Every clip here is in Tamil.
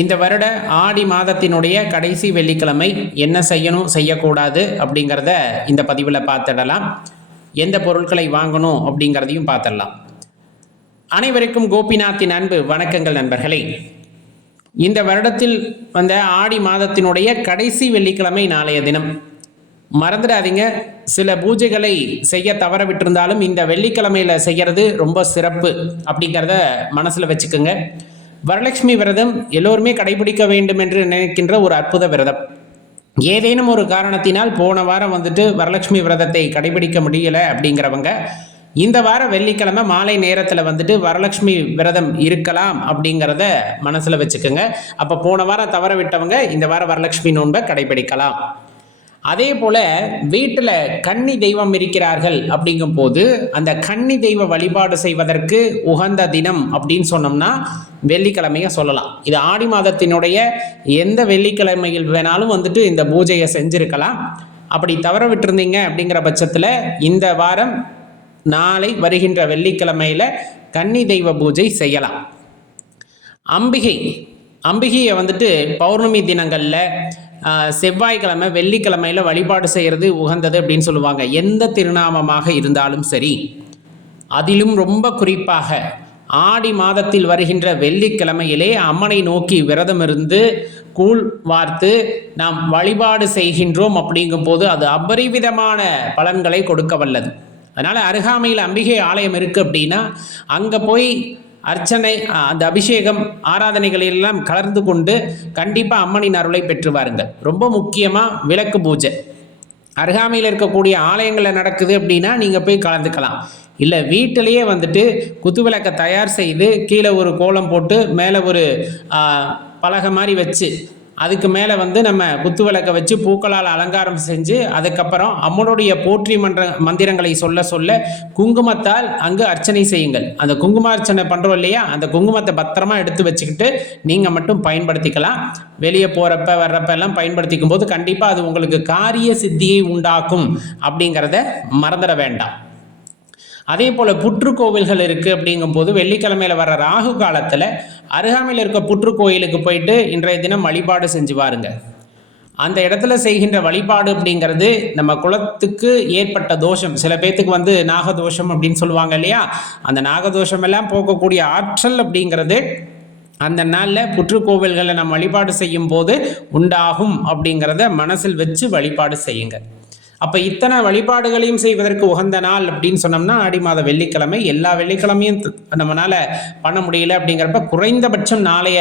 இந்த வருட ஆடி மாதத்தினுடைய கடைசி வெள்ளிக்கிழமை என்ன செய்யணும் செய்யக்கூடாது அப்படிங்கிறத இந்த பதிவில் பார்த்துடலாம். எந்த பொருட்களை வாங்கணும் அப்படிங்கிறதையும் பார்த்துடலாம். அனைவருக்கும் கோபிநாத்தின் அன்பு வணக்கங்கள் நண்பர்களே. இந்த வருடத்தில் வந்த ஆடி மாதத்தினுடைய கடைசி வெள்ளிக்கிழமை நாளைய தினம். மறந்துடாதீங்க சில பூஜைகளை செய்ய தவற விட்டிருந்தாலும் இந்த வெள்ளிக்கிழமையில் செய்கிறது ரொம்ப சிறப்பு அப்படிங்கிறத மனசில் வச்சுக்கோங்க. வரலட்சுமி விரதம் எல்லோருமே கடைபிடிக்க வேண்டும் என்று நினைக்கின்ற ஒரு அற்புத விரதம். ஏதேனும் ஒரு காரணத்தினால் போன வாரம் வந்துட்டு வரலட்சுமி விரதத்தை கடைபிடிக்க முடியலை அப்படிங்கிறவங்க இந்த வாரம் வெள்ளிக்கிழமை மாலை நேரத்தில் வந்துட்டு வரலட்சுமி விரதம் இருக்கலாம் அப்படிங்கிறத மனசில் வச்சுக்கோங்க. அப்போ போன வாரம் தவற விட்டவங்க இந்த வாரம் வரலட்சுமி நோன்பை கடைபிடிக்கலாம். அதே போல வீட்டில் கன்னி தெய்வம் இருக்கிறார்கள் அப்படிங்கும் போது அந்த கன்னி தெய்வ வழிபாடு செய்வதற்கு உகந்த தினம் அப்படின்னு சொன்னோம்னா வெள்ளிக்கிழமையை சொல்லலாம். இது ஆடி மாதத்தினுடைய எந்த வெள்ளிக்கிழமையில் வேணாலும் வந்துட்டு இந்த பூஜையை செஞ்சுருக்கலாம். அப்படி தவற விட்டுருந்தீங்க அப்படிங்கிற பட்சத்தில் இந்த வாரம் நாளை வருகின்ற வெள்ளிக்கிழமையில கன்னி தெய்வ பூஜை செய்யலாம். அம்பிகை. அம்பிகையை வந்துட்டு பௌர்ணமி தினங்களில் செவ்வாய்க்கிழமை வெள்ளிக்கிழமையில் வழிபாடு செய்கிறது உகந்தது அப்படின்னு சொல்லுவாங்க. எந்த திருநாமமாக இருந்தாலும் சரி அதிலும் ரொம்ப குறிப்பாக ஆடி மாதத்தில் வருகின்ற வெள்ளிக்கிழமையிலே அம்மனை நோக்கி விரதம் இருந்து கூழ் வார்த்து நாம் வழிபாடு செய்கின்றோம் அப்படிங்கும்போது அது அபரிவிதமான பலன்களை கொடுக்க வல்லது. அதனால் அருகாமையில் அம்பிகை ஆலயம் இருக்குது அப்படின்னா அங்கே போய் அர்ச்சனை அந்த அபிஷேகம் ஆராதனைகளெல்லாம் கலந்து கொண்டு கண்டிப்பாக அம்மனின் அருளை பெற்று வாருங்கள். ரொம்ப முக்கியமாக விளக்கு பூஜை. அருகாமையில் இருக்கக்கூடிய ஆலயங்களில் நடக்குது அப்படின்னா நீங்கள் போய் கலந்துக்கலாம். இல்லை வீட்டிலையே வந்துட்டு குத்துவிளக்கை தயார் செய்து கீழே ஒரு கோலம் போட்டு மேலே ஒரு பலகை மாதிரி வச்சு அதுக்கு மேலே வந்து நம்ம குத்து விளக்க வச்சு பூக்களால் அலங்காரம் செஞ்சு அதுக்கப்புறம் அம்மனுடைய போற்றி மன்ற மந்திரங்களை சொல்ல சொல்ல குங்குமத்தால் அங்கு அர்ச்சனை செய்யுங்கள். அந்த குங்கும அர்ச்சனை பண்ணுறோம் இல்லையா? அந்த குங்குமத்தை பத்திரமா எடுத்து வச்சுக்கிட்டு நீங்கள் மட்டும் பயன்படுத்திக்கலாம். வெளியே போகிறப்ப வர்றப்ப எல்லாம் பயன்படுத்திக்கும் போது கண்டிப்பாக அது உங்களுக்கு காரிய சித்தியை உண்டாக்கும் அப்படிங்கிறத மறந்துட வேண்டாம். அதே போல் புற்றுக்கோவில்கள் இருக்குது அப்படிங்கும்போது வெள்ளிக்கிழமையில் வர ராகு காலத்தில் அருகாமையில் இருக்க புற்றுக்கோயிலுக்கு போயிட்டு இன்றைய தினம் வழிபாடு செஞ்சு வாருங்க. அந்த இடத்துல செய்கின்ற வழிபாடு அப்படிங்கிறது நம்ம குலத்துக்கு ஏற்பட்ட தோஷம். சில பேர்த்துக்கு வந்து நாகதோஷம் அப்படின்னு சொல்லுவாங்க இல்லையா? அந்த நாகதோஷம் எல்லாம் போக்கக்கூடிய ஆற்றல் அப்படிங்கிறது அந்த நாளில் புற்றுக்கோவில்களை நம்ம வழிபாடு செய்யும் போது உண்டாகும் அப்படிங்கிறத மனசில் வச்சு வழிபாடு செய்யுங்க. அப்போ இத்தனை வழிபாடுகளையும் செய்வதற்கு உகந்த நாள் அப்படின்னு சொன்னோம்னா ஆடி மாத வெள்ளிக்கிழமை எல்லா வெள்ளிக்கிழமையும் நம்மளால் பண்ண முடியல அப்படிங்கிறப்ப குறைந்தபட்சம் நாளைய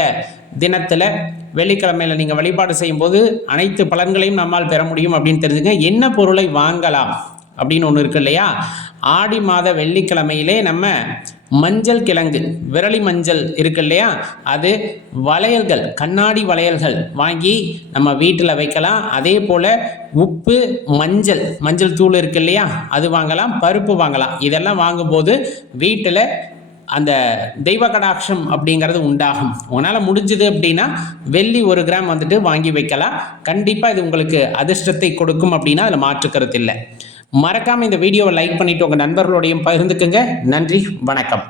தினத்தில் வெள்ளிக்கிழமையில் நீங்கள் வழிபாடு செய்யும்போது அனைத்து பலன்களையும் நம்மால் பெற முடியும் அப்படின்னு தெரிஞ்சுங்க. என்ன பொருளை வாங்கலாம் அப்படின்னு ஒன்று இருக்கு இல்லையா? ஆடி மாத வெள்ளிக்கிழமையிலே நம்ம மஞ்சள் கிழங்கு விரலி மஞ்சள் இருக்கு இல்லையா? அது வளையல்கள் கண்ணாடி வளையல்கள் வாங்கி நம்ம வீட்டில் வைக்கலாம். அதே போல் உப்பு மஞ்சள் மஞ்சள் தூள் இருக்கு இல்லையா? அது வாங்கலாம் பருப்பு வாங்கலாம். இதெல்லாம் வாங்கும்போது வீட்டில் அந்த தெய்வ கடாட்சம் அப்படிங்கிறது உண்டாகும். உன்னால் முடிஞ்சது அப்படின்னா வெள்ளி ஒரு கிராம் வந்துட்டு வாங்கி வைக்கலாம். கண்டிப்பாக இது உங்களுக்கு அதிர்ஷ்டத்தை கொடுக்கும் அப்படின்னா அதில் மாற்றுக்கிறது இல்லை. மறக்காமல் இந்த வீடியோவை லைக் பண்ணிவிட்டு உங்கள் நண்பர்களோடையும் பகிர்ந்துக்குங்க. நன்றி வணக்கம்.